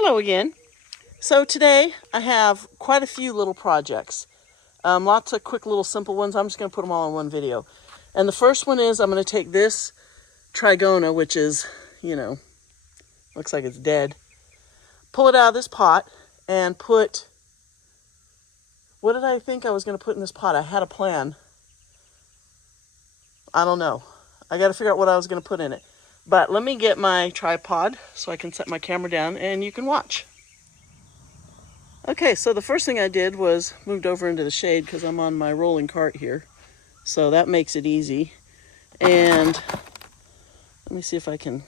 Hello again. So today I have quite a few little projects. Lots of quick little simple ones. I'm just going to put them all in one video. And the first one is I'm going to take this trigona, which is, looks like it's dead. Pull it out of this pot and put, what did I think I was going to put in this pot? I had a plan. I don't know. I got to figure out what I was going to put in it. But let me get my tripod so I can set my camera down and you can watch. Okay, so the first thing I did was moved over into the shade because I'm on my rolling cart here. So that makes it easy. And let me see if I can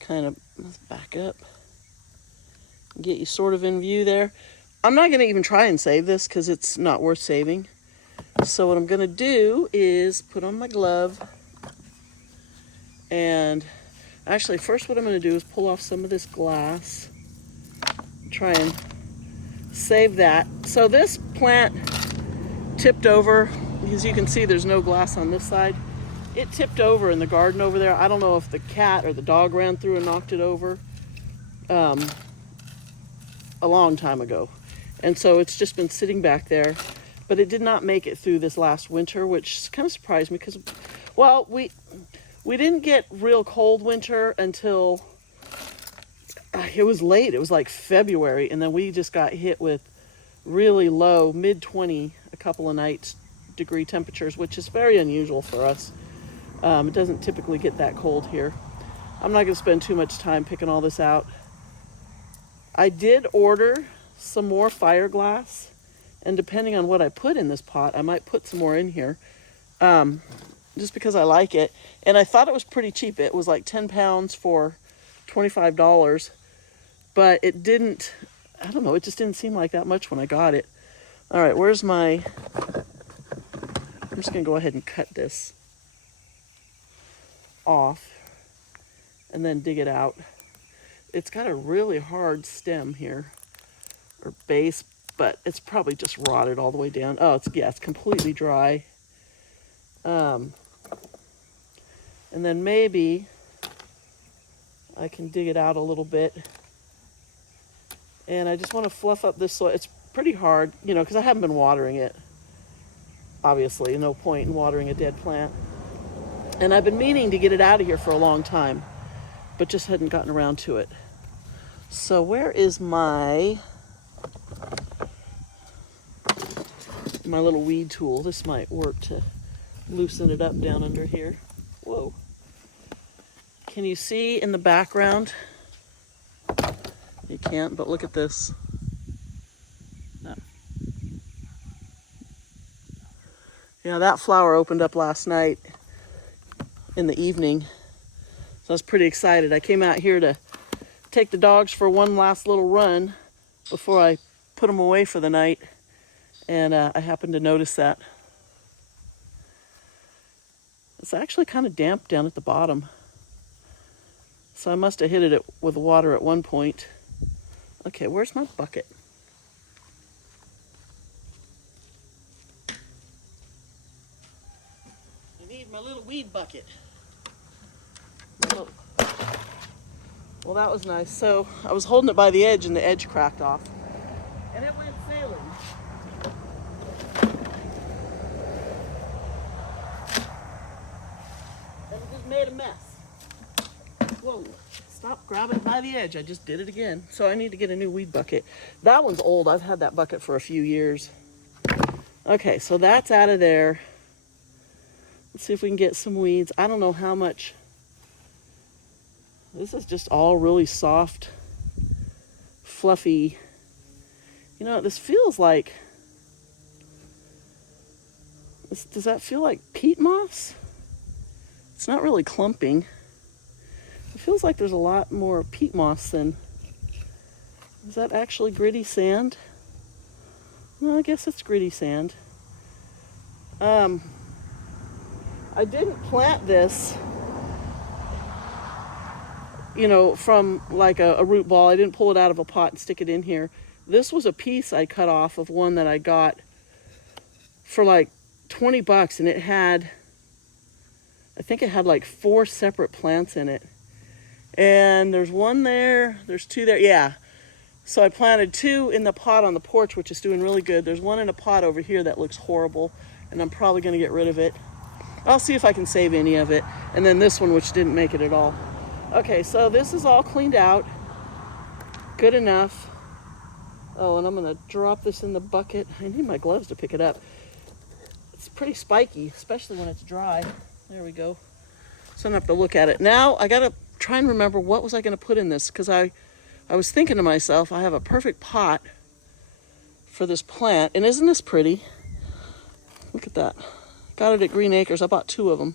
kind of back up and get you sort of in view there. I'm not going to even try and save this because it's not worth saving. So what I'm going to do is put on my glove. And actually, first what I'm going to do is pull off some of this glass. Try and save that. So this plant tipped over. As you can see, there's no glass on this side. It tipped over in the garden over there. I don't know if the cat or the dog ran through and knocked it over a long time ago. And so it's just been sitting back there. But it did not make it through this last winter, which kind of surprised me because, well, we didn't get real cold winter until it was late. It was like February, and then we just got hit with really low, mid-20, a couple of nights degree temperatures, which is very unusual for us. It doesn't typically get that cold here. I'm not going to spend too much time picking all this out. I did order some more fire glass, and depending on what I put in this pot, I might put some more in here. Just because I like it. And I thought it was pretty cheap. It was like 10 pounds for $25. But it didn't, I don't know, it just didn't seem like that much when I got it. All right, where's my, I'm just going to go ahead and cut this off and then dig it out. It's got a really hard stem here, or base, but it's probably just rotted all the way down. Oh, it's completely dry. And then maybe I can dig it out a little bit. And I just want to fluff up this soil. It's pretty hard, because I haven't been watering it. Obviously, no point in watering a dead plant. And I've been meaning to get it out of here for a long time, but just hadn't gotten around to it. So where is my little weed tool? This might work to loosen it up down under here. Whoa. Can you see in the background? You can't, but look at this. No. Yeah, that flower opened up last night in the evening. So I was pretty excited. I came out here to take the dogs for one last little run before I put them away for the night. And I happened to notice that. It's actually kind of damp down at the bottom. So I must have hit it with water at one point. Okay, where's my bucket? I need my little weed bucket. Well, that was nice. So I was holding it by the edge and the edge cracked off. And it went sailing. And it just made a mess. Whoa, stop grabbing it by the edge. I just did it again. So I need to get a new weed bucket. That one's old. I've had that bucket for a few years. Okay, so that's out of there. Let's see if we can get some weeds. I don't know how much. This is just all really soft, fluffy. This feels like, does that feel like peat moss? It's not really clumping. It feels like there's a lot more peat moss than, is that actually gritty sand? No, I guess it's gritty sand. I didn't plant this, from like a root ball. I didn't pull it out of a pot and stick it in here. This was a piece I cut off of one that I got for like $20, and I think it had like 4 separate plants in it. And there's one there, there's two there, yeah. So I planted two in the pot on the porch, which is doing really good. There's one in a pot over here that looks horrible, and I'm probably gonna get rid of it. I'll see if I can save any of it. And then this one, which didn't make it at all. Okay, so this is all cleaned out. Good enough. Oh, and I'm gonna drop this in the bucket. I need my gloves to pick it up. It's pretty spiky, especially when it's dry. There we go. So I don't have to look at it. Now I gotta try and remember what was I gonna put in this, because I was thinking to myself, I have a perfect pot for this plant. And isn't this pretty? Look at that. Got it at Green Acres. I bought 2 of them.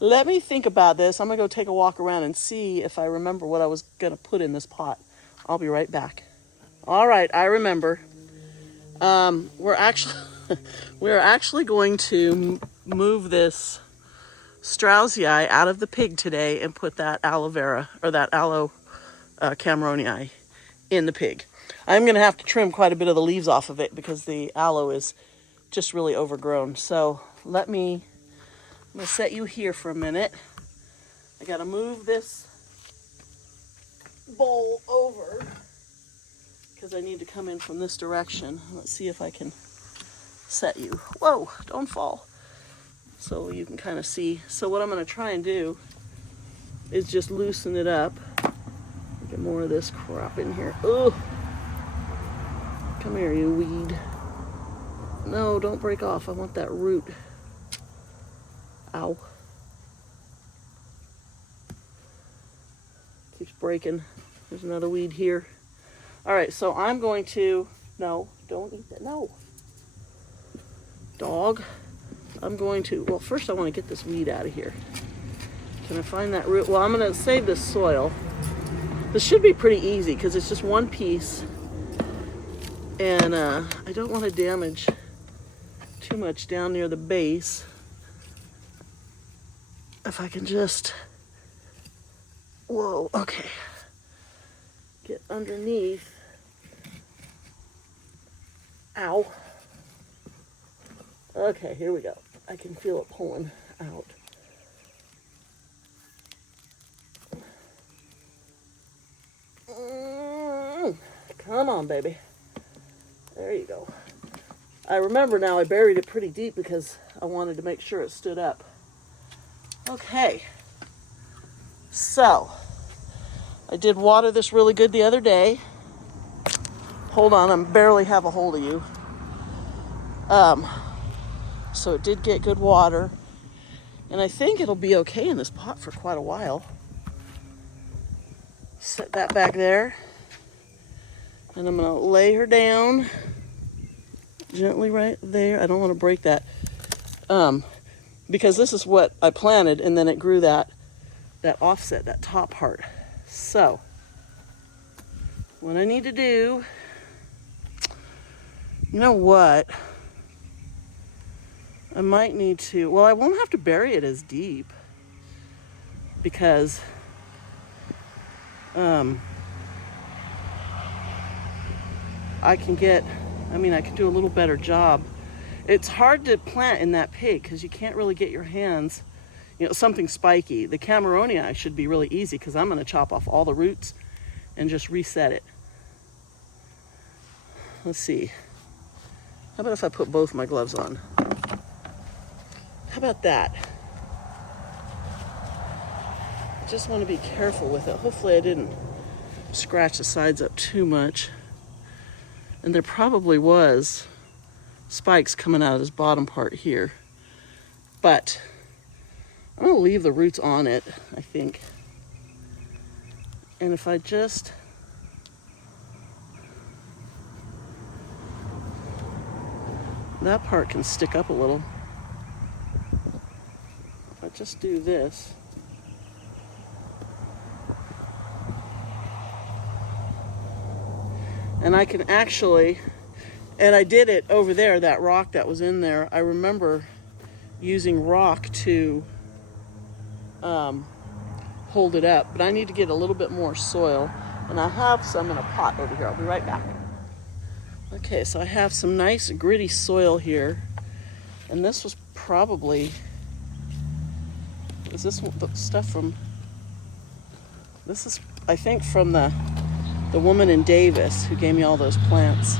Let me think about this. I'm gonna go take a walk around and see if I remember what I was gonna put in this pot. I'll be right back. All right, I remember. We're actually going to move this Straussii out of the pig today and put that aloe vera, or that aloe Cameronii in the pig. I'm going to have to trim quite a bit of the leaves off of it because the aloe is just really overgrown. So I'm going to set you here for a minute. I got to move this bowl over because I need to come in from this direction. Let's see if I can set you. Whoa, don't fall. So you can kind of see. So what I'm going to try and do is just loosen it up. Get more of this crop in here. Oh, come here, you weed. No, don't break off. I want that root. Ow. Keeps breaking. There's another weed here. All right, so I'm going to, no, don't eat that. No. Dog. I'm going to, well, first I want to get this weed out of here. Can I find that root? Well, I'm going to save this soil. This should be pretty easy because it's just one piece. And I don't want to damage too much down near the base. If I can just, whoa, okay. Get underneath. Ow. Okay, here we go. I can feel it pulling out. Come on, baby. There you go. I remember now I buried it pretty deep because I wanted to make sure it stood up. Okay. So, I did water this really good the other day. Hold on, I barely have a hold of you. So it did get good water. And I think it'll be okay in this pot for quite a while. Set that back there. And I'm going to lay her down gently right there. I don't want to break that. Because this is what I planted, and then it grew that offset, that top part. So, what I need to do, you know what? I might need to, well, I won't have to bury it as deep because I can do a little better job. It's hard to plant in that pig because you can't really get your hands, something spiky. The Cameronii should be really easy because I'm going to chop off all the roots and just reset it. Let's see. How about if I put both my gloves on? How about that? I just want to be careful with it. Hopefully I didn't scratch the sides up too much. And there probably was spikes coming out of this bottom part here. But I'm going to leave the roots on it, I think. And if I just... that part can stick up a little. If I just do this... and I can actually, and I did it over there, that rock that was in there. I remember using rock to hold it up, but I need to get a little bit more soil, and I have some in a pot over here. I'll be right back. Okay, so I have some nice gritty soil here, and this was probably Is this the stuff from, this is, I think, from the woman in Davis who gave me all those plants.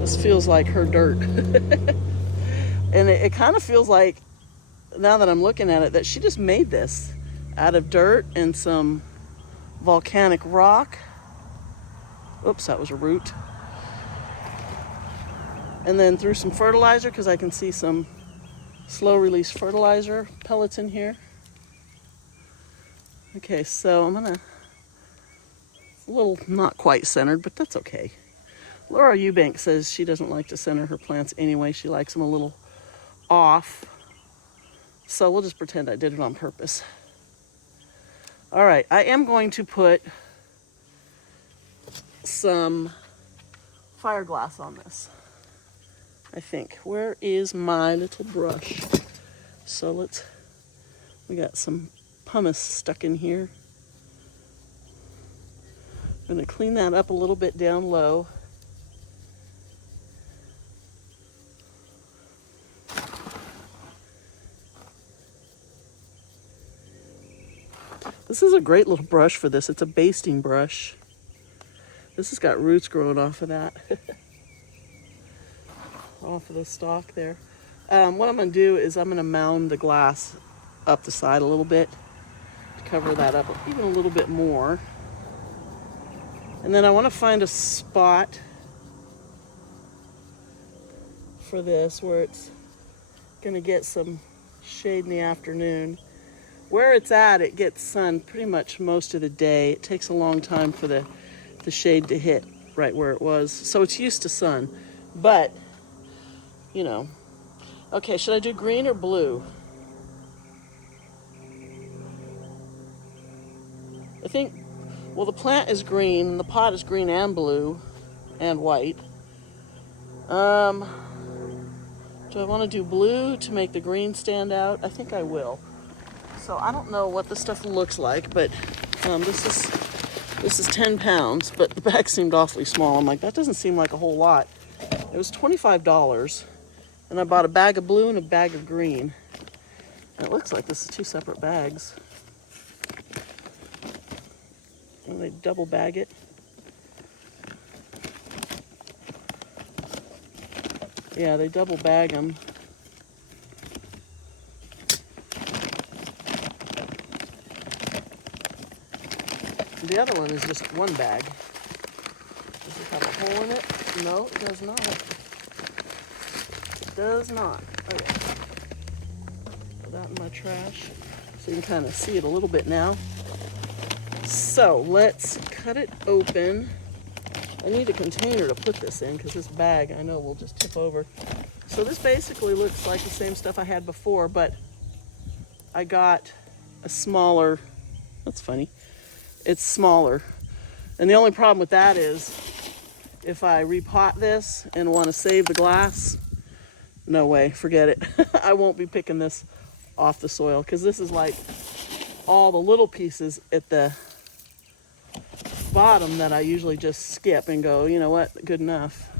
This feels like her dirt. And it kind of feels like, now that I'm looking at it, that she just made this out of dirt and some volcanic rock. Oops, that was a root. And then threw some fertilizer, because I can see some slow release fertilizer pellets in here. Okay, so I'm gonna, a little not quite centered, but that's okay. Laura Eubank says she doesn't like to center her plants anyway. She likes them a little off. So we'll just pretend I did it on purpose. All right, I am going to put some fiberglass on this, I think. Where is my little brush? So we got some pumice stuck in here. I'm gonna clean that up a little bit down low. This is a great little brush for this. It's a basting brush. This has got roots growing off of that. Off of the stalk there. What I'm going to do is I'm going to mound the glass up the side a little bit to cover that up even a little bit more. And then I want to find a spot for this where it's going to get some shade in the afternoon. Where it's at, it gets sun pretty much most of the day. It takes a long time for the shade to hit right where it was. So it's used to sun. But, you know. Okay, should I do green or blue? I think, well, the plant is green. The pot is green and blue and white. Do I want to do blue to make the green stand out? I think I will. So I don't know what this stuff looks like, but this is 10 pounds, but the bag seemed awfully small. I'm like, that doesn't seem like a whole lot. It was $25, and I bought a bag of blue and a bag of green. And it looks like this is 2 separate bags. And they double bag it. Yeah, they double bag them. The other one is just one bag. Does it have a hole in it? No, it does not. It does not. Okay. Put that in my trash so you can kind of see it a little bit now. So let's cut it open. I need a container to put this in because this bag I know will just tip over. So this basically looks like the same stuff I had before, but I got a smaller, that's funny. It's smaller. And the only problem with that is if I repot this and want to save the glass, no way, forget it. I won't be picking this off the soil because this is like all the little pieces at the bottom that I usually just skip and go, you know what, good enough.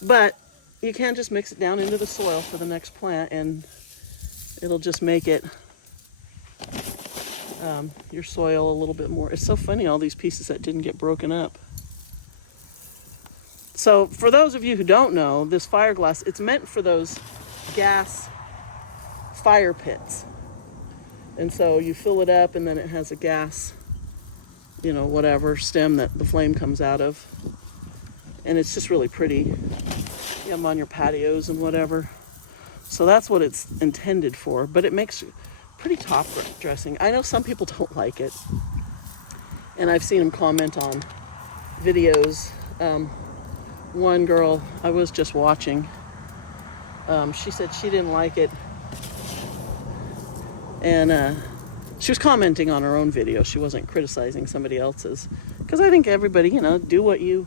But you can just mix it down into the soil for the next plant and it'll just make it your soil a little bit more. It's so funny, all these pieces that didn't get broken up. So for those of you who don't know, this fiberglass, it's meant for those gas fire pits. And so you fill it up and then it has a gas, you know, whatever stem that the flame comes out of. And it's just really pretty. You have them on your patios and whatever. So that's what it's intended for, but it makes pretty top dressing. I know some people don't like it, and I've seen them comment on videos. One girl I was just watching, she said she didn't like it, and she was commenting on her own video. She wasn't criticizing somebody else's, because I think everybody, you know, do what you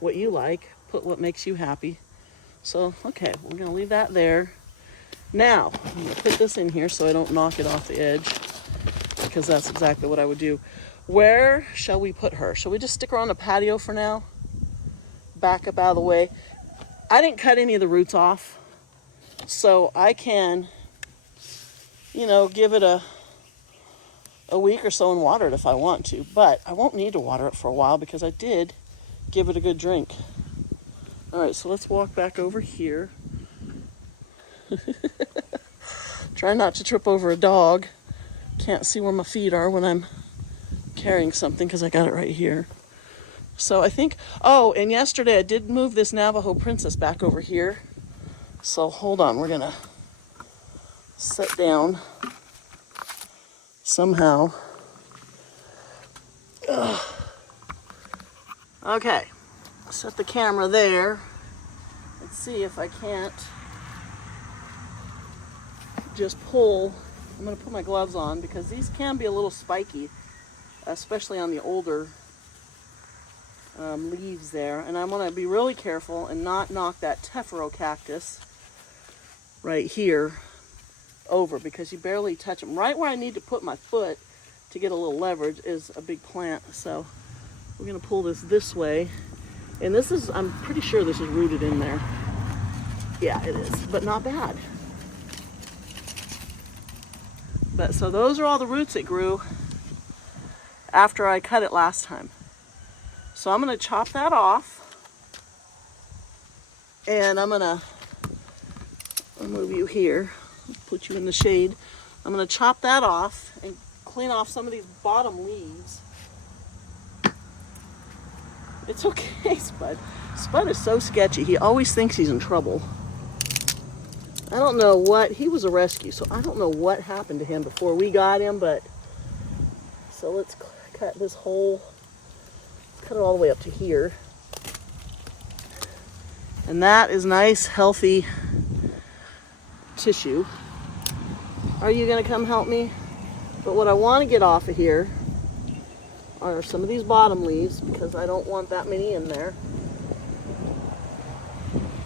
like, put what makes you happy. So okay, we're gonna leave that there. Now, I'm going to put this in here so I don't knock it off the edge, because that's exactly what I would do. Where shall we put her? Shall we just stick her on the patio for now? Back up out of the way. I didn't cut any of the roots off. So I can, you know, give it a week or so and water it if I want to. But I won't need to water it for a while because I did give it a good drink. All right, so let's walk back over here. Try not to trip over a dog. Can't see where my feet are when I'm carrying something because I got it right here. So I think, oh, and yesterday I did move this Navajo princess back over here. So hold on, we're gonna sit down somehow. Ugh. Okay, set the camera there. Let's see if I can't just pull. I'm gonna put my gloves on because these can be a little spiky, especially on the older leaves there. And I want to be really careful and not knock that tephro cactus right here over because you barely touch them. Right where I need to put my foot to get a little leverage is a big plant. So we're going to pull this way. And this is, I'm pretty sure this is rooted in there. Yeah, it is, but not bad. But so those are all the roots it grew after I cut it last time. So I'm going to chop that off. And I'm going to move you here, put you in the shade. I'm going to chop that off and clean off some of these bottom leaves. It's okay, Spud. Spud is so sketchy. He always thinks he's in trouble. I don't know what, he was a rescue, so I don't know what happened to him before we got him, but, so let's cut this whole, cut it all the way up to here. And that is nice, healthy tissue. Are you gonna come help me? But what I wanna get off of here are some of these bottom leaves because I don't want that many in there.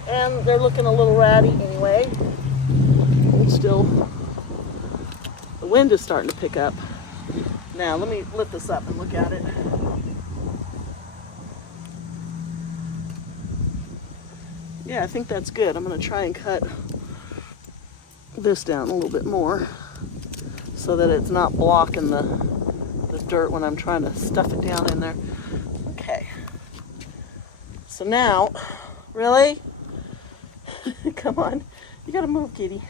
And they're looking a little ratty anyway. Hold still. The wind is starting to pick up. Now let me lift this up and look at it. Yeah, I think that's good. I'm going to try and cut this down a little bit more so that it's not blocking the dirt when I'm trying to stuff it down in there. Okay. So now, really? Come on. You got to move, kitty.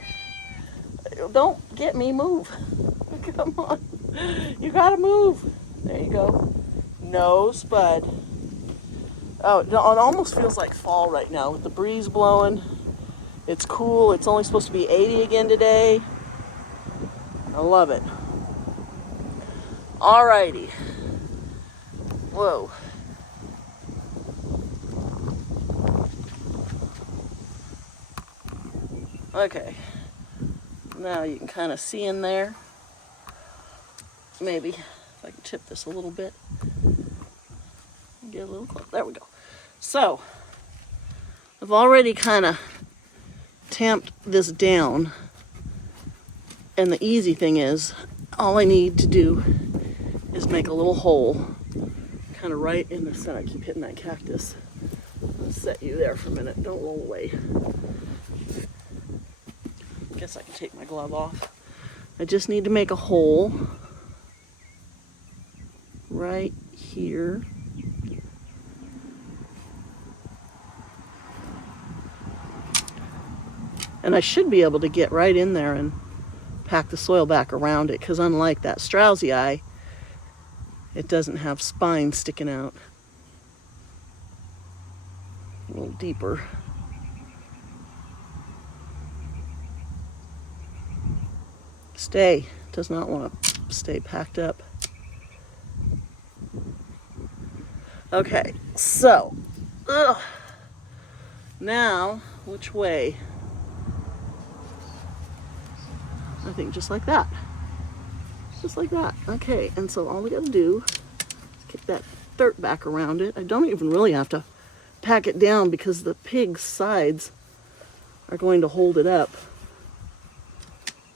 Don't get me, move. Come on. You got to move. There you go. No, Spud. Oh, it almost feels like fall right now with the breeze blowing. It's cool. It's only supposed to be 80 again today. I love it. Alrighty. Whoa. Okay. Now you can kind of see in there. Maybe if I can tip this a little bit. Get a little close. There we go. So, I've already kind of tamped this down. And the easy thing is, all I need to do is make a little hole kind of right in the center. I keep hitting that cactus. I'll set you there for a minute. Don't roll away. Guess I can take my glove off. I just need to make a hole right here. And I should be able to get right in there and pack the soil back around it, because unlike that straussii, it doesn't have spines sticking out. A little deeper. Stay. It does not want to stay packed up. Okay, so now which way? I think just like that. Just like that. Okay, and so all we got to do is get that dirt back around it. I don't even really have to pack it down because the pig's sides are going to hold it up.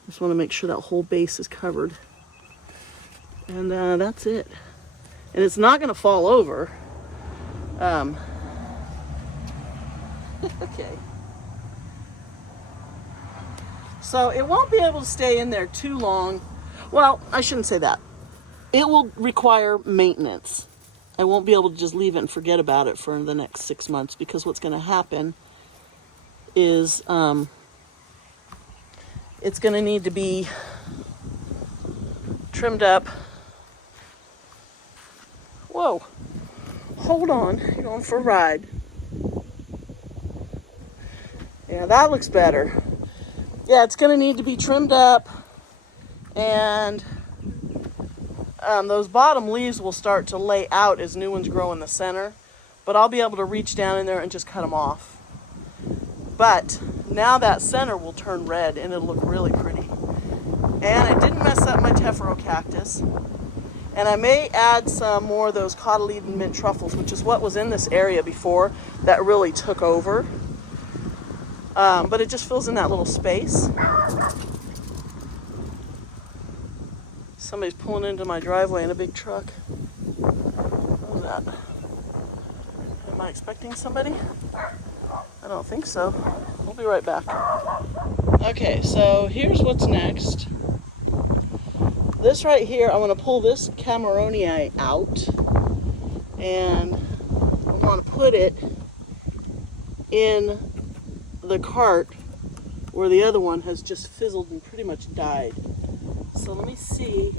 Just want to make sure that whole base is covered. And that's it. And it's not going to fall over. Okay. So it won't be able to stay in there too long. Well, I shouldn't say that. It will require maintenance. I won't be able to just leave it and forget about it for the next 6 months, because what's going to happen is it's going to need to be trimmed up. Whoa, hold on, you're going for a ride. Yeah, that looks better. Yeah, it's going to need to be trimmed up, and those bottom leaves will start to lay out as new ones grow in the center, but I'll be able to reach down in there and just cut them off. But now that center will turn red and it'll look really pretty. And I didn't mess up my tephro cactus. And I may add some more of those cotyledon mint truffles, which is what was in this area before that really took over. But it just fills in that little space. Somebody's pulling into my driveway in a big truck. What was that? Am I expecting somebody? I don't think so. We'll be right back. Okay, so here's what's next. This right here, I'm going to pull this Cameronii out, and I want to put it in the cart where the other one has just fizzled and pretty much died. So let me see.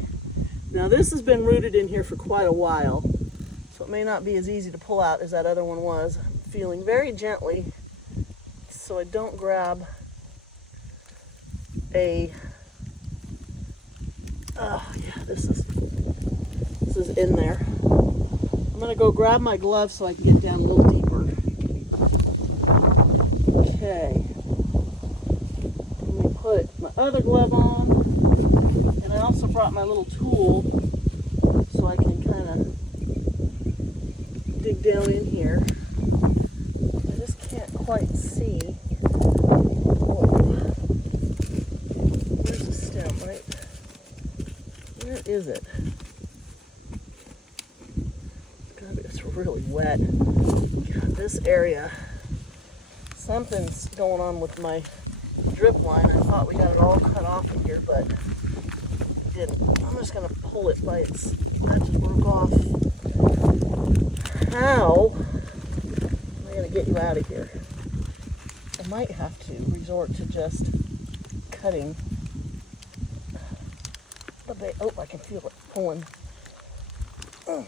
Now this has been rooted in here for quite a while, so it may not be as easy to pull out as that other one was. I'm feeling very gently so I don't grab a, oh yeah, this is in there. I'm gonna go grab my glove so I can get down a little deeper. Okay. Let me put my other glove on. And I also brought my little tool so I can kind of dig down in here. I just can't quite see. Whoa. Where's the stem, right? Where is it? It's really wet. God, this area. Something's going on with my drip line. I thought we got it all cut off in here, but didn't. I'm just going to pull it by its, that just broke off. How am I going to get you out of here? I might have to resort to just cutting the bait. Oh, I can feel it pulling. Oh.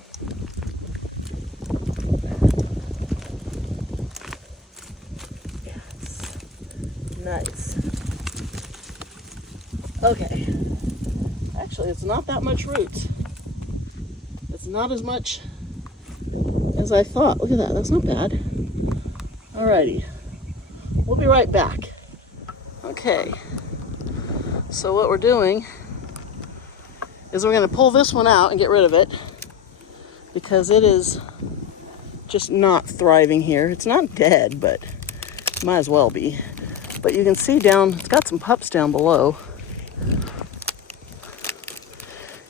Yes. Nice. Okay. Actually, it's not that much roots. It's not as much as I thought. Look at that. That's not bad. Alrighty. We'll be right back. Okay. So what we're doing is we're going to pull this one out and get rid of it because it is just not thriving here. It's not dead, but might as well be. But you can see down, it's got some pups down below.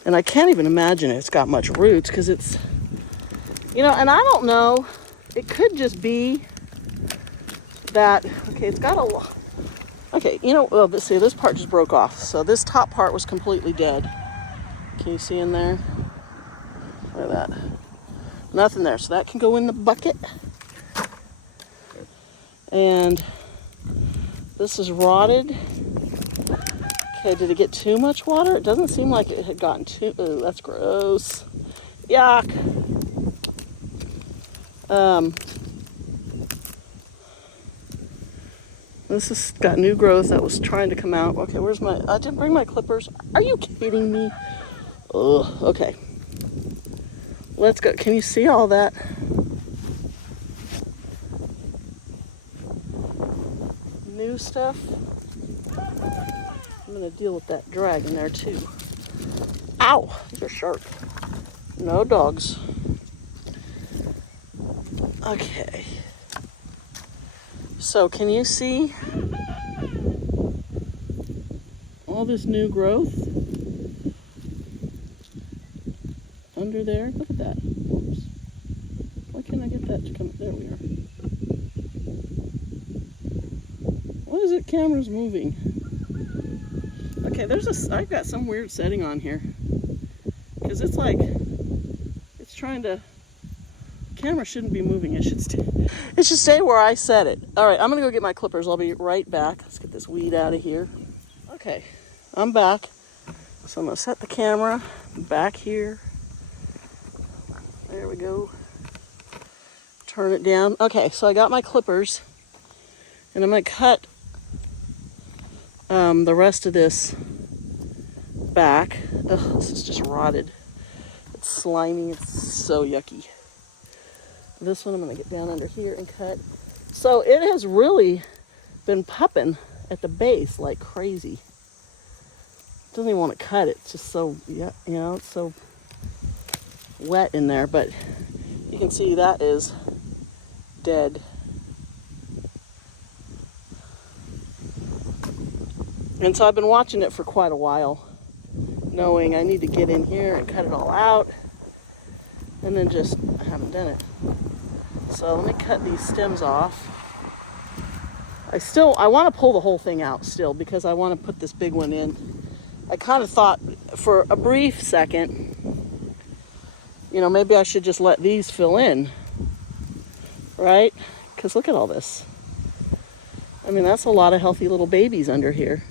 And I can't even imagine it's got much roots because it's, you know, and I don't know, it could just be that, okay, it's got a lot. Okay, you know, well, see, this part just broke off. So this top part was completely dead. Can you see in there? Look at that. Nothing there. So that can go in the bucket. And this is rotted. Okay, did it get too much water? It doesn't seem like it had gotten too, oh, that's gross. Yuck. This has got new growth that was trying to come out. Okay, where's my, I didn't bring my clippers. Are you kidding me? Ugh, okay. Let's go. Can you see all that? New stuff. I'm gonna deal with that drag in there too. Ow, these are sharp. No dogs. Okay. So can you see all this new growth under there? Look at that. Whoops. Why can't I get that to come? There we are. What is it? Camera's moving. Okay, I've got some weird setting on here. Because it's like, it's trying to, camera shouldn't be moving. It should stay where I set it. All right, I'm gonna go get my clippers. I'll be right back. Let's get this weed out of here. Okay, I'm back. So I'm gonna set the camera back here. There we go. Turn it down. Okay, so I got my clippers and I'm gonna cut the rest of this back. Ugh, this is just rotted. It's slimy, it's so yucky. This one I'm gonna get down under here and cut. So it has really been pupping at the base like crazy. Doesn't even want to cut it. It's just so, yeah, you know, it's so wet in there, but you can see that is dead. And so I've been watching it for quite a while, knowing I need to get in here and cut it all out, and then just, I haven't done it. So let me cut these stems off. I want to pull the whole thing out still because I want to put this big one in. I kind of thought for a brief second, you know, maybe I should just let these fill in, right? Because look at all this. I mean, that's a lot of healthy little babies under here.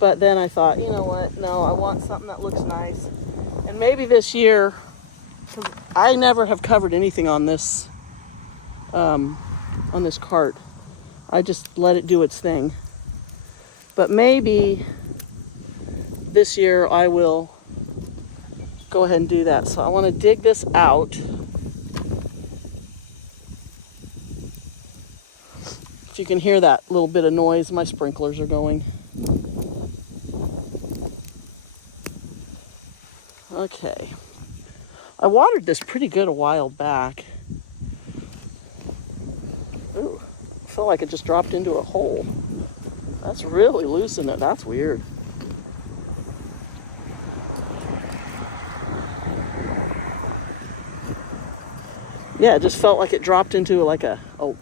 But then I thought, you know what? No, I want something that looks nice. And maybe this year, because I never have covered anything on this cart. I just let it do its thing. But maybe this year I will go ahead and do that. So I want to dig this out. If you can hear that little bit of noise, my sprinklers are going. Okay. I watered this pretty good a while back. Ooh, I felt like it just dropped into a hole. That's really loose in it. That's weird. Yeah, it just felt like it dropped into like a what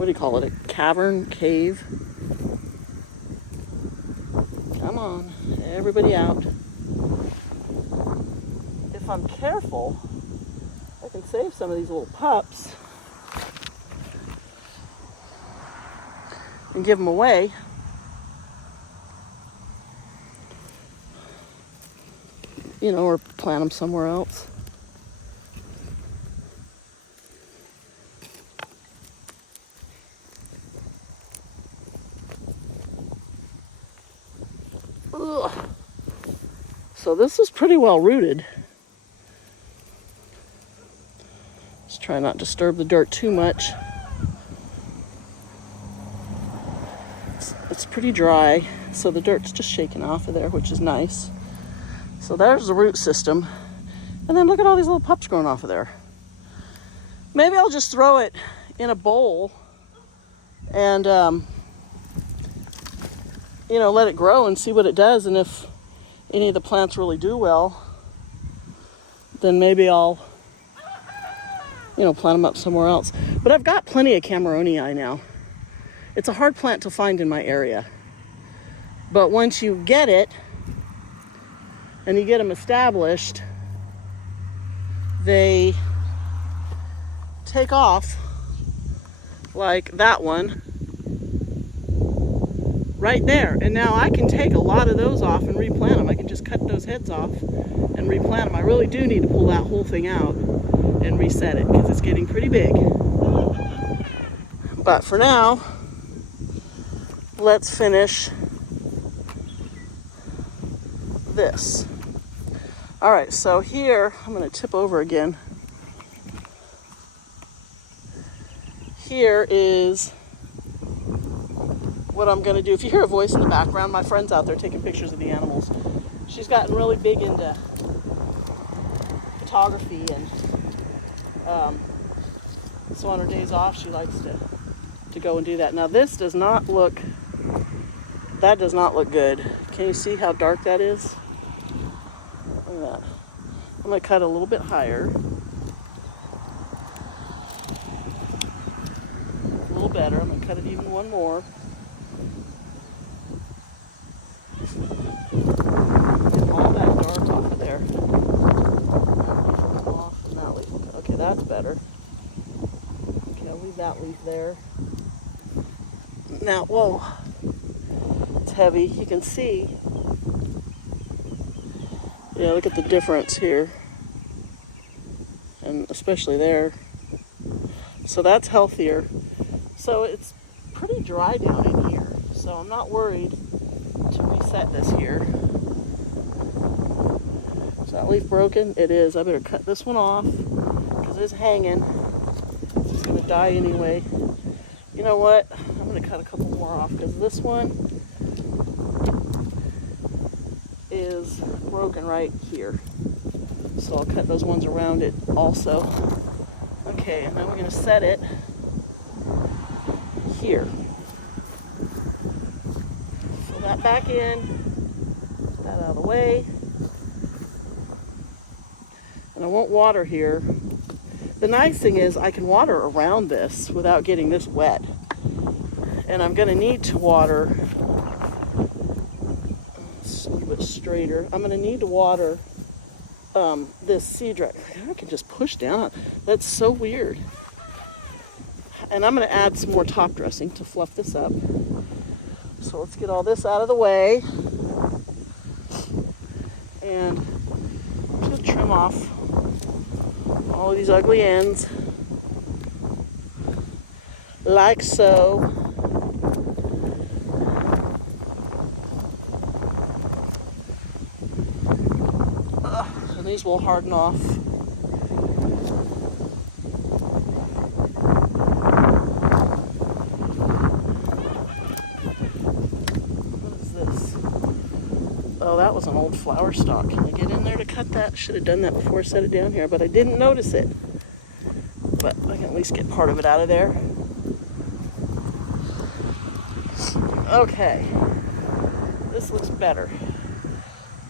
do you call it? A cavern, cave. Come on, everybody out. If I'm careful, I can save some of these little pups and give them away. You know, or plant them somewhere else. Ugh. So this is pretty well rooted. Just try not to disturb the dirt too much. It's pretty dry, so the dirt's just shaking off of there, which is nice. So there's the root system. And then look at all these little pups growing off of there. Maybe I'll just throw it in a bowl and, you know, let it grow and see what it does. And if any of the plants really do well, then maybe I'll, you know, plant them up somewhere else. But I've got plenty of Cameronii now. It's a hard plant to find in my area. But once you get it, and you get them established, they take off like that one right there. And now I can take a lot of those off and replant them. I can just cut those heads off and replant them. I really do need to pull that whole thing out and reset it because it's getting pretty big. But for now, let's finish this. All right, so here, I'm gonna tip over again. Here is what I'm gonna do. If you hear a voice in the background, my friend's out there taking pictures of the animals. She's gotten really big into photography, and so on her days off, she likes to go and do that. Now this does not look, that does not look good. Can you see how dark that is? Look at that. I'm gonna cut a little bit higher. A little better. better. I'm gonna cut it even one more. Get all that dark off of there. Off and that leaf. Okay, that's better. Okay, I'll leave that leaf there. Now, whoa, it's heavy. You can see. Yeah, look at the difference here. And especially there. So that's healthier. So it's pretty dry down in here. So I'm not worried to reset this here. Is that leaf broken? It is. I better cut this one off because it's hanging. It's just going to die anyway. You know what? I'm going to cut a couple more off because this one is broken right here. So I'll cut those ones around it also. Okay, and then we're going to set it here. Fill that back in. Get that out of the way. And I won't water here. The nice thing is I can water around this without getting this wet. And I'm going to need to water. It's a little bit straighter. I'm going to need to water this seed dragon. I can just push down. That's so weird. And I'm going to add some more top dressing to fluff this up. So let's get all this out of the way. And just trim off all of these ugly ends. Like so. And these will harden off. What is this? Oh, that was an old flower stalk. Can I get in there to cut that? Should have done that before I set it down here, but I didn't notice it. But I can at least get part of it out of there. Okay. This looks better.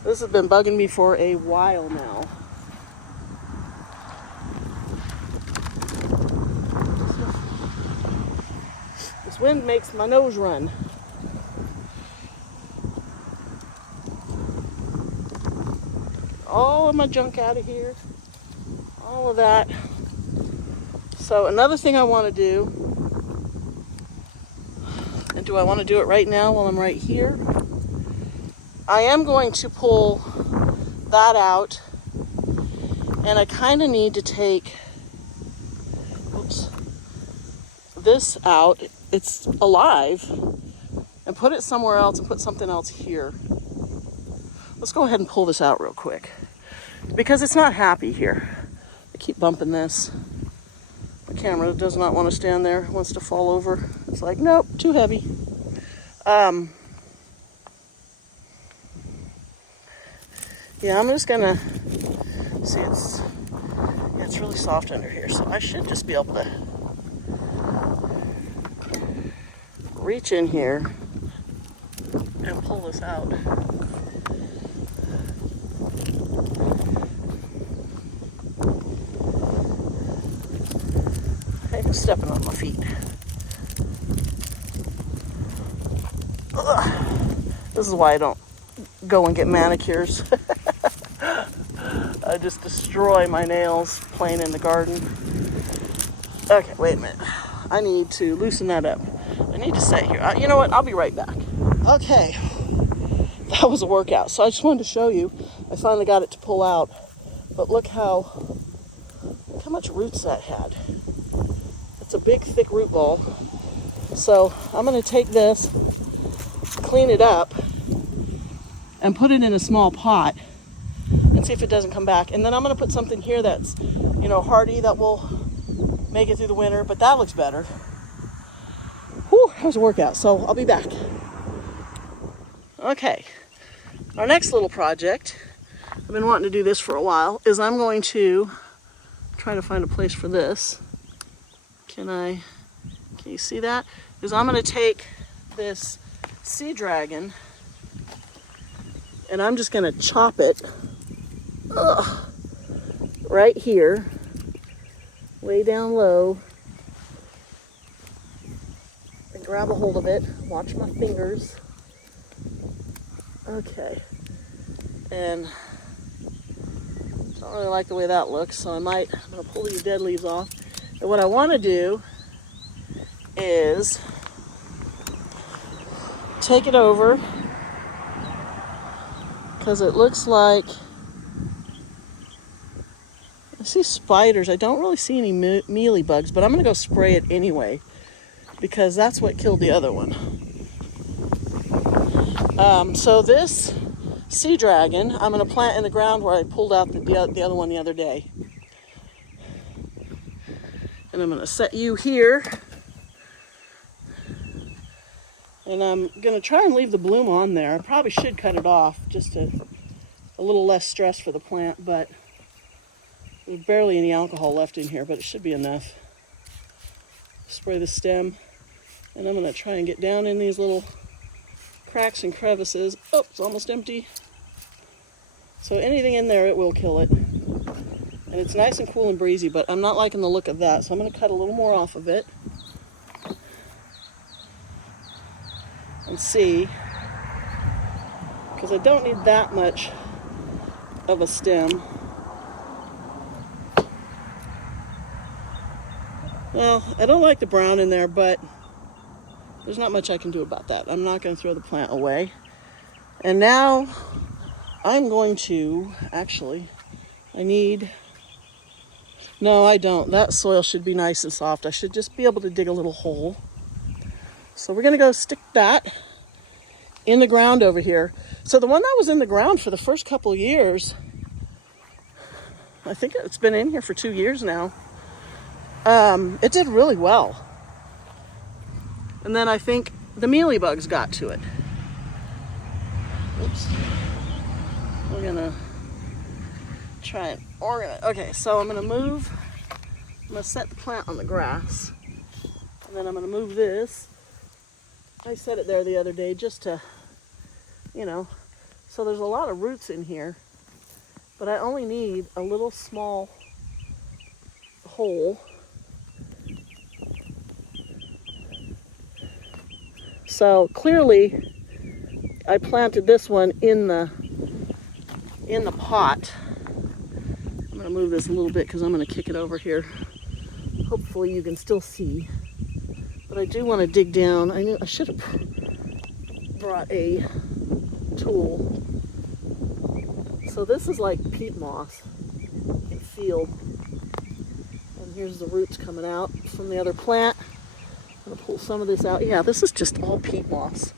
This has been bugging me for a while now. This wind makes my nose run. All of my junk out of here. All of that. So another thing I want to do, and do I want to do it right now while I'm right here? I am going to pull that out, and I kind of need to take this out. It's alive, and put it somewhere else and put something else here. Let's go ahead and pull this out real quick because it's not happy here. I keep bumping this. The camera does not want to stand there. It wants to fall over. It's like, nope, too heavy. Yeah, I'm just gonna see. It's really soft under here, so I should just be able to reach in here and pull this out. I'm stepping on my feet. Ugh. This is why I don't go and get manicures. I just destroy my nails playing in the garden. Okay, wait a minute. I need to loosen that up. I need to sit here. You know what? I'll be right back. Okay. That was a workout. So I just wanted to show you. I finally got it to pull out. But look how much roots that had. It's a big, thick root ball. So I'm going to take this, clean it up, and put it in a small pot and see if it doesn't come back. And then I'm going to put something here that's, hardy, that will make it through the winter. But that looks better. Whew, that was a workout. So I'll be back. Okay. Our next little project, I've been wanting to do this for a while, is I'm going to try to find a place for this. Can you see that? Is I'm going to take this sea dragon and I'm just going to chop it right here, way down low. grab a hold of it, watch my fingers. Okay. And I don't really like the way that looks, so I'm going to pull these dead leaves off. And what I want to do is take it over, because it looks like I see spiders. I don't really see any mealy bugs, but I'm going to go spray it anyway, because that's what killed the other one. So this sea dragon, I'm going to plant in the ground where I pulled out the other one the other day. And I'm going to set you here. And I'm going to try and leave the bloom on there. I probably should cut it off, just a little less stress for the plant, but there's barely any alcohol left in here, but it should be enough. Spray the stem, and I'm going to try and get down in these little cracks and crevices. Oh, it's almost empty. So anything in there, it will kill it. And it's nice and cool and breezy, but I'm not liking the look of that, so I'm going to cut a little more off of it. And see, because I don't need that much of a stem. Well, I don't like the brown in there, but there's not much I can do about that. I'm not going to throw the plant away. And now I'm going to, actually, no, I don't. That soil should be nice and soft. I should just be able to dig a little hole. So we're going to go stick that in the ground over here. So the one that was in the ground for the first couple of years, I think it's been in here for 2 years now, it did really well. And then I think the mealy bugs got to it. Oops. We're going to try and organize. Okay, so I'm going to set the plant on the grass. And then I'm going to move this. I set it there the other day just to, so there's a lot of roots in here, but I only need a little small hole. So clearly I planted this one in the pot. I'm going to move this a little bit because I'm going to kick it over here. Hopefully you can still see. But I do want to dig down. I should have brought a tool. So this is like peat moss. You can feel. And here's the roots coming out from the other plant. I'm going to pull some of this out. Yeah, this is just all peat moss.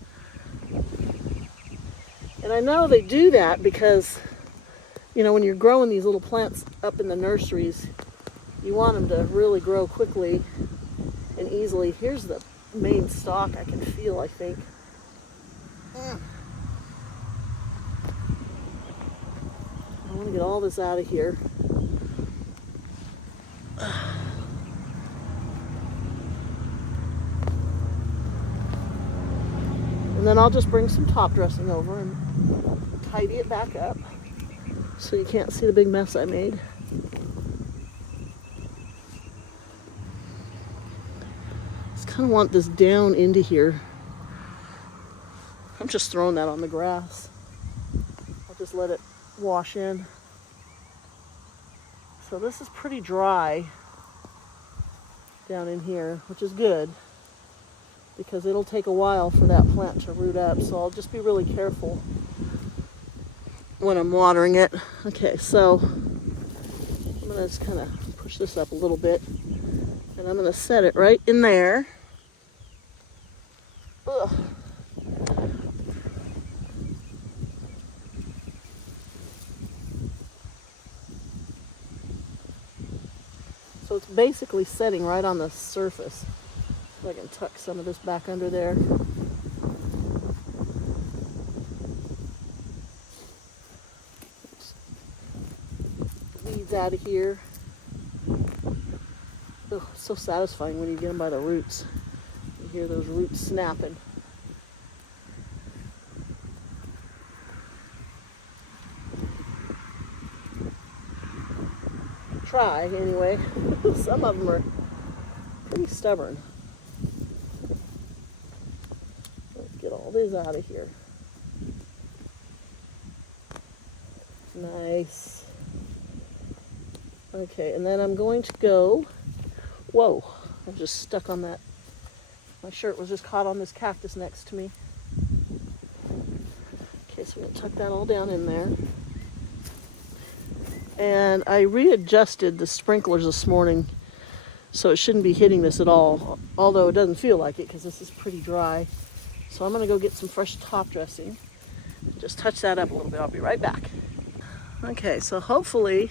And I know they do that because, when you're growing these little plants up in the nurseries, you want them to really grow quickly and easily. Here's the main stalk I can feel, I think. I want to get all this out of here. And then I'll just bring some top dressing over and tidy it back up so you can't see the big mess I made. Just kind of want this down into here. I'm just throwing that on the grass. I'll just let it wash in. So this is pretty dry down in here, which is good, because it'll take a while for that plant to root up. So I'll just be really careful when I'm watering it. Okay, so I'm going to just kind of push this up a little bit, and I'm going to set it right in there. Ugh. So it's basically setting right on the surface. So I can tuck some of this back under there. Weeds out of here. Ugh, so satisfying when you get them by the roots. You hear those roots snapping. Try anyway. Some of them are pretty stubborn. get all this out of here. Nice. Okay, and then I'm going to go, whoa, I'm just stuck on that. My shirt was just caught on this cactus next to me. Okay, so we're going to tuck that all down in there. And I readjusted the sprinklers this morning, so it shouldn't be hitting this at all, although it doesn't feel like it because this is pretty dry. So I'm going to go get some fresh top dressing. Just touch that up a little bit. I'll be right back. Okay, so hopefully,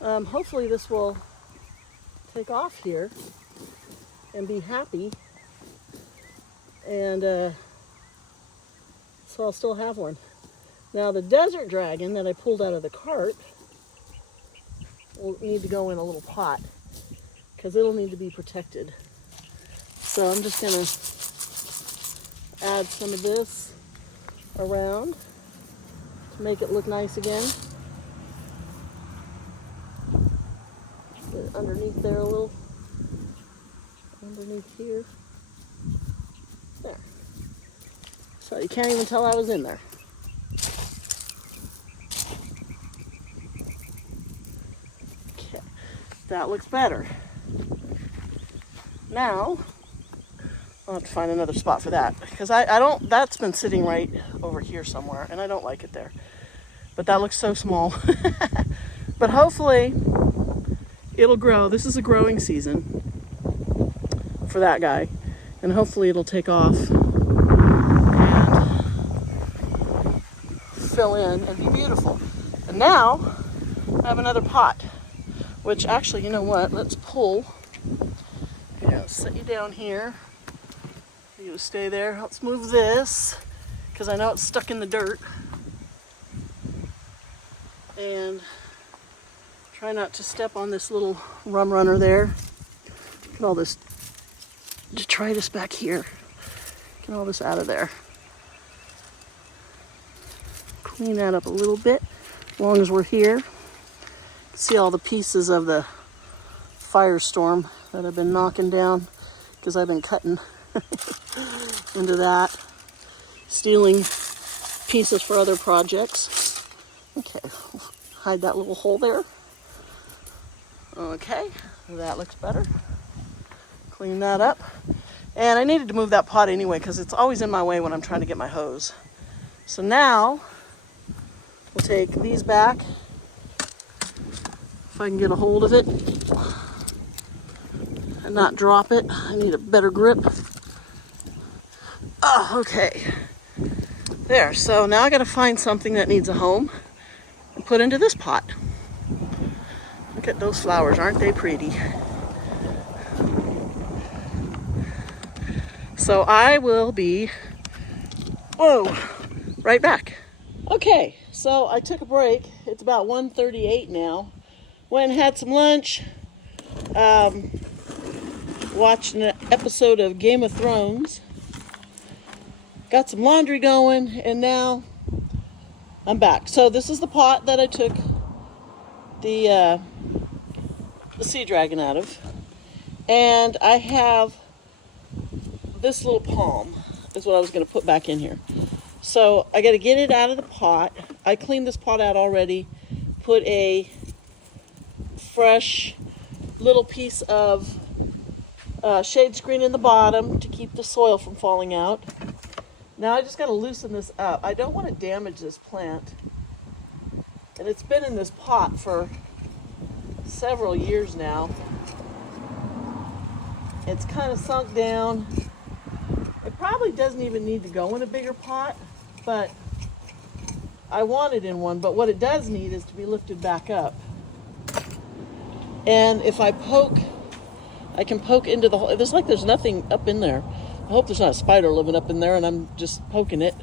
hopefully this will take off here and be happy. And so I'll still have one. Now the desert dragon that I pulled out of the cart will need to go in a little pot because it'll need to be protected. So I'm just gonna add some of this around to make it look nice again. Get it underneath there a little, underneath here. There. So you can't even tell I was in there. Okay, that looks better. Now, I'll have to find another spot for that because I don't, that's been sitting right over here somewhere and I don't like it there. But that looks so small. But hopefully it'll grow. This is a growing season for that guy. And hopefully it'll take off and fill in and be beautiful. And now I have another pot, which actually, you know what? Let's pull. Yeah, set you down here. You stay there. Let's move this because I know it's stuck in the dirt. And try not to step on this little rum runner there. Get all this detritus back here. Get all this out of there. Clean that up a little bit as long as we're here. See all the pieces of the firestorm that I've been knocking down because I've been cutting into that, stealing pieces for other projects. Okay, hide that little hole there. Okay, that looks better. Clean that up. And I needed to move that pot anyway because it's always in my way when I'm trying to get my hose. So now we'll take these back if I can get a hold of it and not drop it. I need a better grip. Oh, okay. There, so now I gotta find something that needs a home and put into this pot. Look at those flowers, aren't they pretty? So I will be, right back. Okay, so I took a break. It's about 1:38 now. Went and had some lunch. Watched an episode of Game of Thrones. Got some laundry going, and now I'm back. So this is the pot that I took the sea dragon out of. And I have this little palm is what I was going to put back in here. So I got to get it out of the pot. I cleaned this pot out already. Put a fresh little piece of shade screen in the bottom to keep the soil from falling out. Now I just got to loosen this up. I don't want to damage this plant. And it's been in this pot for several years now. It's kind of sunk down. It probably doesn't even need to go in a bigger pot, but I want it in one. But what it does need is to be lifted back up. And if I poke, I can poke into the hole. There's like there's nothing up in there. I hope there's not a spider living up in there and I'm just poking it.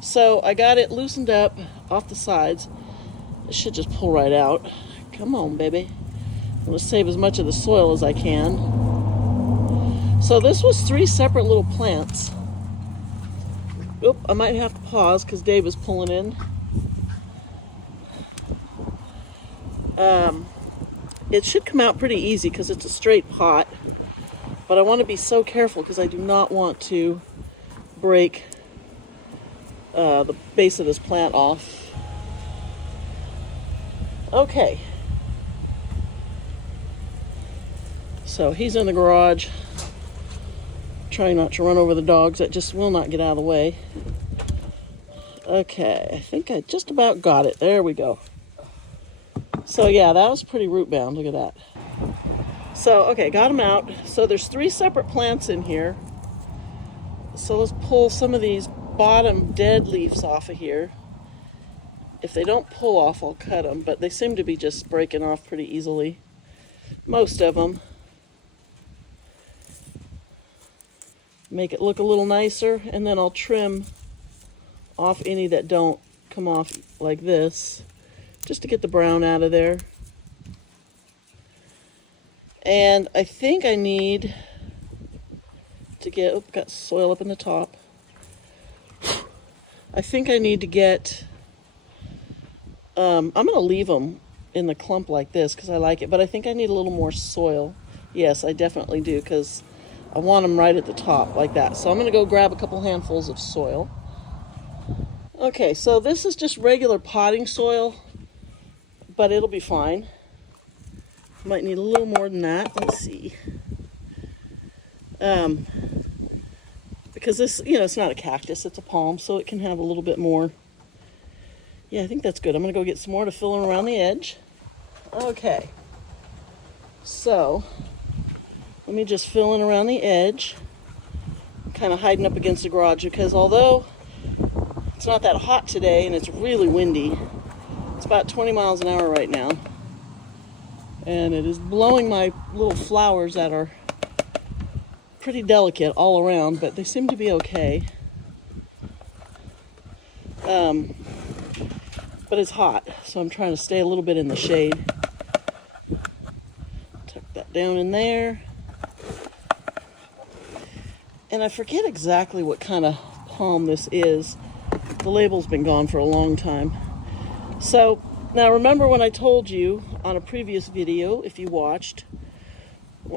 So I got it loosened up off the sides. It should just pull right out. Come on, baby. I'm going to save as much of the soil as I can. So this was 3 separate little plants. Oop, I might have to pause because Dave is pulling in. It should come out pretty easy because it's a straight pot. But I want to be so careful because I do not want to break the base of this plant off. Okay. So he's in the garage, trying not to run over the dogs that just will not get out of the way. Okay, I think I just about got it. There we go. So yeah, that was pretty root bound. Look at that. So, okay, got them out. So there's 3 separate plants in here. So let's pull some of these bottom dead leaves off of here. If they don't pull off, I'll cut them, but they seem to be just breaking off pretty easily. Most of them. Make it look a little nicer, and then I'll trim off any that don't come off like this, just to get the brown out of there. And I think I need to get, got soil up in the top. I think I need to get, I'm going to leave them in the clump like this because I like it, but I think I need a little more soil. Yes, I definitely do, because I want them right at the top like that. So I'm going to go grab a couple handfuls of soil. Okay, so this is just regular potting soil, but it'll be fine. Might need a little more than that. Let's see. Because this, you know, it's not a cactus, it's a palm, so it can have a little bit more. Yeah, I think that's good. I'm going to go get some more to fill in around the edge. Okay. So, let me just fill in around the edge. I'm kind of hiding up against the garage because although it's not that hot today and it's really windy, it's about 20 miles an hour right now. And it is blowing my little flowers that are pretty delicate all around, but they seem to be okay. But it's hot, so I'm trying to stay a little bit in the shade. Tuck that down in there. And I forget exactly what kind of palm this is. The label's been gone for a long time. So, now remember when I told you on a previous video, if you watched,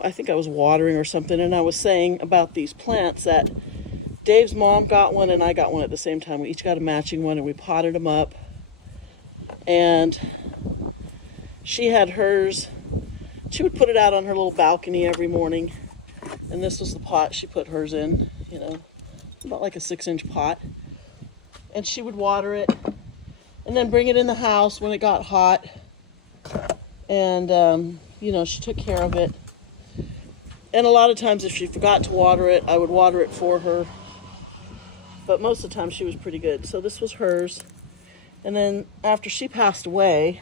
I think I was watering or something, and I was saying about these plants that Dave's mom got one and I got one at the same time. We each got a matching one and we potted them up. And she had hers. She would put it out on her little balcony every morning. And this was the pot she put hers in, you know, about like a 6-inch pot. And she would water it and then bring it in the house when it got hot. And, you know, she took care of it. And a lot of times if she forgot to water it, I would water it for her. But most of the time she was pretty good. So this was hers. And then after she passed away,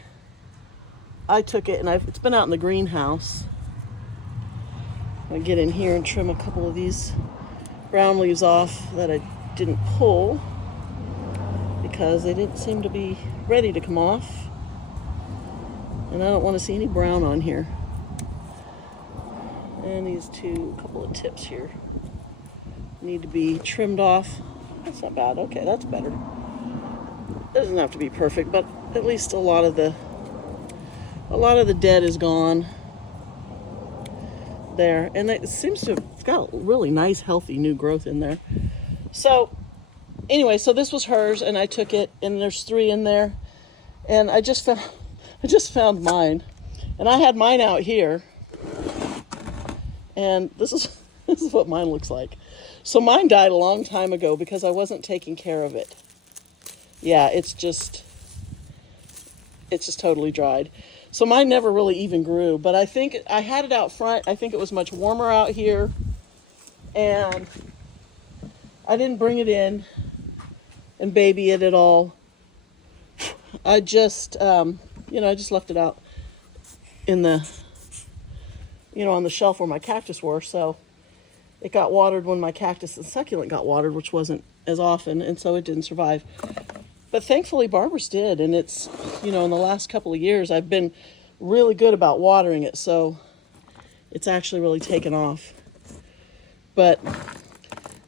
I took it and it's been out in the greenhouse. I get in here and trim a couple of these brown leaves off that I didn't pull because they didn't seem to be ready to come off. And I don't want to see any brown on here. And these couple of tips here need to be trimmed off. That's not bad. Okay, that's better. It doesn't have to be perfect, but at least a lot of the dead is gone there. And it seems to have got a really nice, healthy new growth in there. So anyway, so this was hers and I took it, and there's 3 in there. And I just found mine. And I had mine out here. And this is what mine looks like. So mine died a long time ago because I wasn't taking care of it. Yeah, it's just totally dried. So mine never really even grew, but I think I had it out front. I think it was much warmer out here, and I didn't bring it in and baby it at all. I just, I just left it out in the, on the shelf where my cactus were. So it got watered when my cactus and succulent got watered, which wasn't as often, and so it didn't survive. But thankfully, Barbara's did, and it's, in the last couple of years, I've been really good about watering it, so it's actually really taken off. But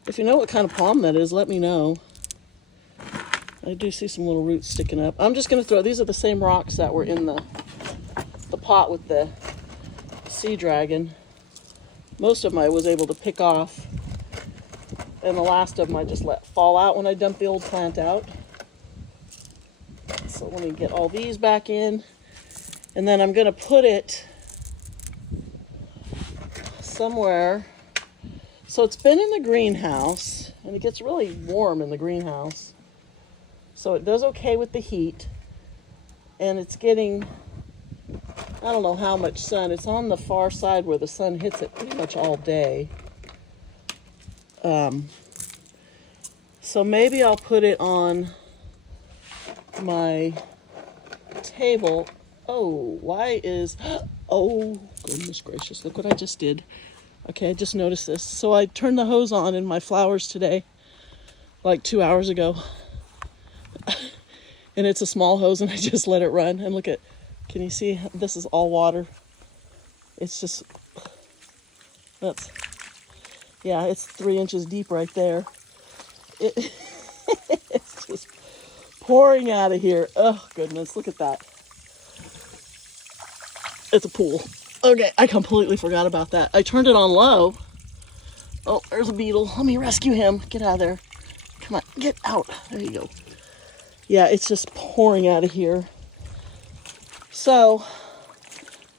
if you know what kind of palm that is, let me know. I do see some little roots sticking up. I'm just going to throw, these are the same rocks that were in the pot with the sea dragon. Most of them I was able to pick off, and the last of them I just let fall out when I dumped the old plant out. So let me get all these back in, and then I'm going to put it somewhere. So it's been in the greenhouse, and it gets really warm in the greenhouse. So it does okay with the heat, and it's getting, I don't know how much sun. It's on the far side where the sun hits it pretty much all day. So maybe I'll put it on my table. Oh, oh, goodness gracious, look what I just did. Okay, I just noticed this. So I turned the hose on in my flowers today, like 2 hours ago. And it's a small hose, and I just let it run. And look at, can you see? This is all water. It's just, yeah, it's 3 inches deep right there. It's just pouring out of here. Oh, goodness, look at that. It's a pool. Okay, I completely forgot about that. I turned it on low. Oh, there's a beetle. Let me rescue him. Get out of there. Come on, get out. There you go. Yeah, it's just pouring out of here. So,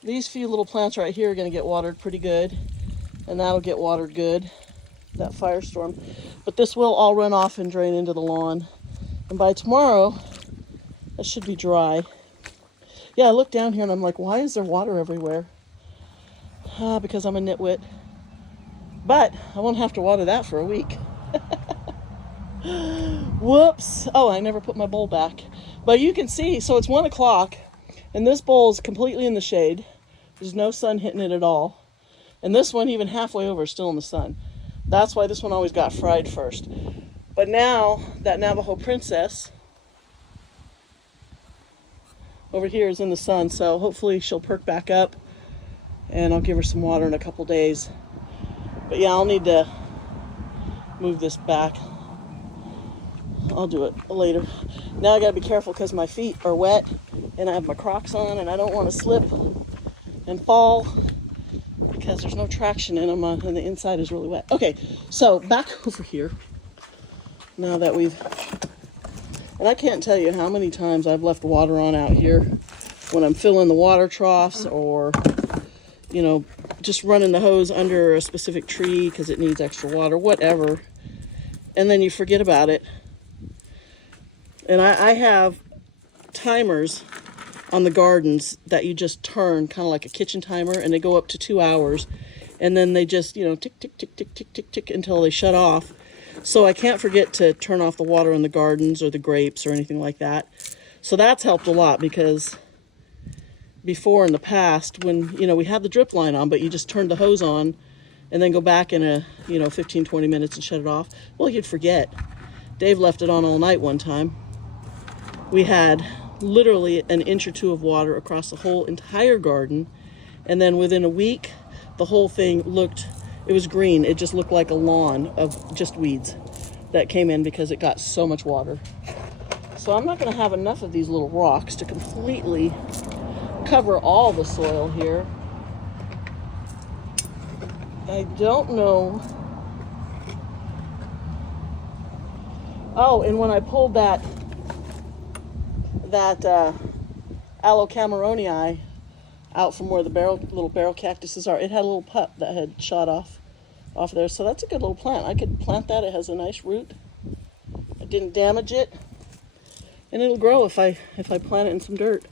these few little plants right here are going to get watered pretty good. And that'll get watered good, that firestorm. But this will all run off and drain into the lawn. And by tomorrow, that should be dry. Yeah, I look down here and I'm like, why is there water everywhere? Because I'm a nitwit. But I won't have to water that for a week. Whoops. Oh, I never put my bowl back. But you can see, so it's 1 o'clock, and this bowl is completely in the shade. There's no sun hitting it at all. And this one, even halfway over, is still in the sun. That's why this one always got fried first. But now, that Navajo princess over here is in the sun, so hopefully she'll perk back up, and I'll give her some water in a couple days. But yeah, I'll need to move this back. I'll do it later. Now I gotta be careful because my feet are wet, and I have my Crocs on, and I don't want to slip and fall because there's no traction in them, and the inside is really wet. Okay, so back over here. Now that and I can't tell you how many times I've left water on out here when I'm filling the water troughs, or, you know, just running the hose under a specific tree because it needs extra water, whatever. And then you forget about it. And I have timers on the gardens that you just turn, kind of like a kitchen timer, and they go up to 2 hours. And then they just, you know, tick, tick, tick, tick, tick, tick, tick until they shut off. So I can't forget to turn off the water in the gardens or the grapes or anything like that. So that's helped a lot, because before in the past, when, you know, we had the drip line on, but you just turned the hose on and then go back in a, 15, 20 minutes and shut it off. Well, you'd forget. Dave left it on all night one time. We had literally an inch or two of water across the whole entire garden. And then within a week, the whole thing it was green. It just looked like a lawn of just weeds that came in because it got so much water. So I'm not going to have enough of these little rocks to completely cover all the soil here. I don't know. Oh, and when I pulled that aloe cameronii out from where the little barrel cactuses are, it had a little pup that had shot off there. So that's a good little plant. I could plant that. It has a nice root. I didn't damage it, and it'll grow if I plant it in some dirt.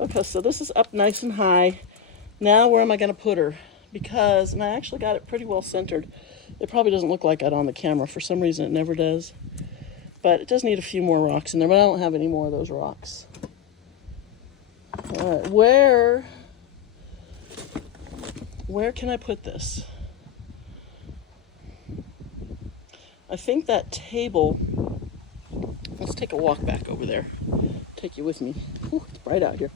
Okay, so this is up nice and high. Now where am I going to put her? And I actually got it pretty well centered. It probably doesn't look like that on the camera. For some reason it never does. But it does need a few more rocks in there, but I don't have any more of those rocks. All right, where can I put this? I think that table, let's take a walk back over there. Take you with me. Ooh, it's bright out here.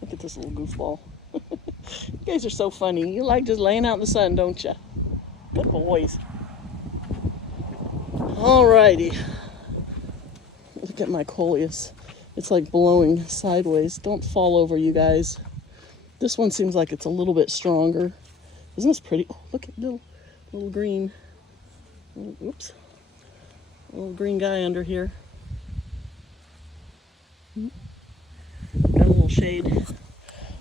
Look at this little goofball. You guys are so funny. You like just laying out in the sun, don't you? Good boys. Alrighty. Look at my coleus. It's like blowing sideways. Don't fall over, you guys. This one seems like it's a little bit stronger Isn't this pretty? Oh, look at little green. Oops. Little green guy under here. Got a little shade.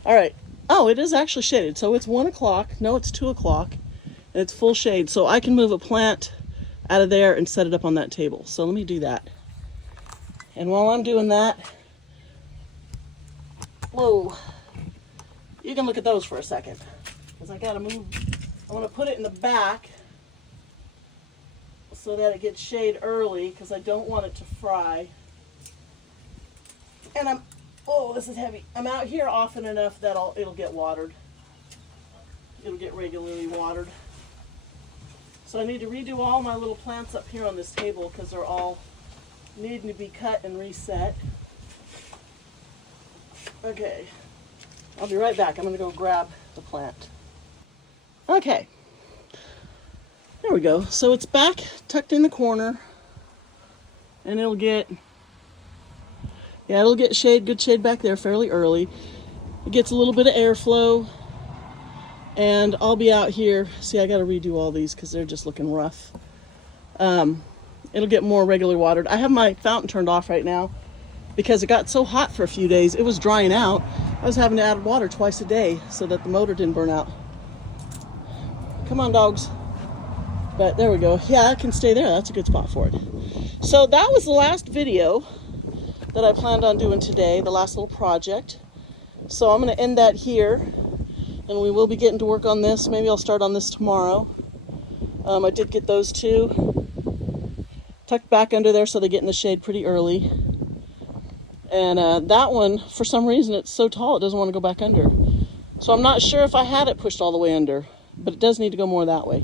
All right. Oh, it is actually shaded. So it's 1 o'clock. No, it's 2 o'clock. And it's full shade. So I can move a plant out of there and set it up on that table. So let me do that. And while I'm doing that, whoa, you can look at those for a second. Because I gotta move, I wanna put it in the back so that it gets shade early because I don't want it to fry. And oh, this is heavy. I'm out here often enough that it'll get watered. It'll get regularly watered. So I need to redo all my little plants up here on this table because they're all needing to be cut and reset. Okay, I'll be right back. I'm gonna go grab the plant. Okay, there we go. So it's back tucked in the corner and it'll get shade, good shade back there fairly early. It gets a little bit of airflow and I'll be out here. See, I got to redo all these because they're just looking rough. It'll get more regularly watered. I have my fountain turned off right now because it got so hot for a few days. It was drying out. I was having to add water twice a day so that the motor didn't burn out. Come on, dogs. But there we go. Yeah, it can stay there. That's a good spot for it. So that was the last video that I planned on doing today, the last little project. So I'm going to end that here, and we will be getting to work on this. Maybe I'll start on this tomorrow. I did get those two tucked back under there so they get in the shade pretty early. And that one, for some reason, it's so tall it doesn't want to go back under. So I'm not sure if I had it pushed all the way under, but it does need to go more that way.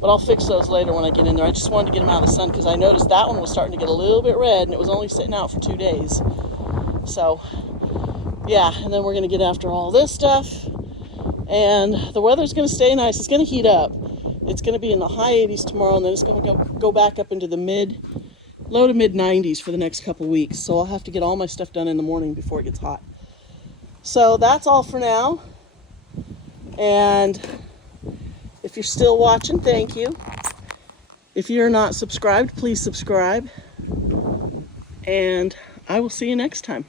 But I'll fix those later when I get in there. I just wanted to get them out of the sun because I noticed that one was starting to get a little bit red and it was only sitting out for 2 days. So, yeah, and then we're going to get after all this stuff. And the weather's going to stay nice. It's going to heat up. It's going to be in the high 80s tomorrow, and then it's going to go back up into the low to mid 90s for the next couple weeks. So I'll have to get all my stuff done in the morning before it gets hot. So that's all for now. And if you're still watching, thank you. If you're not subscribed, please subscribe. And I will see you next time.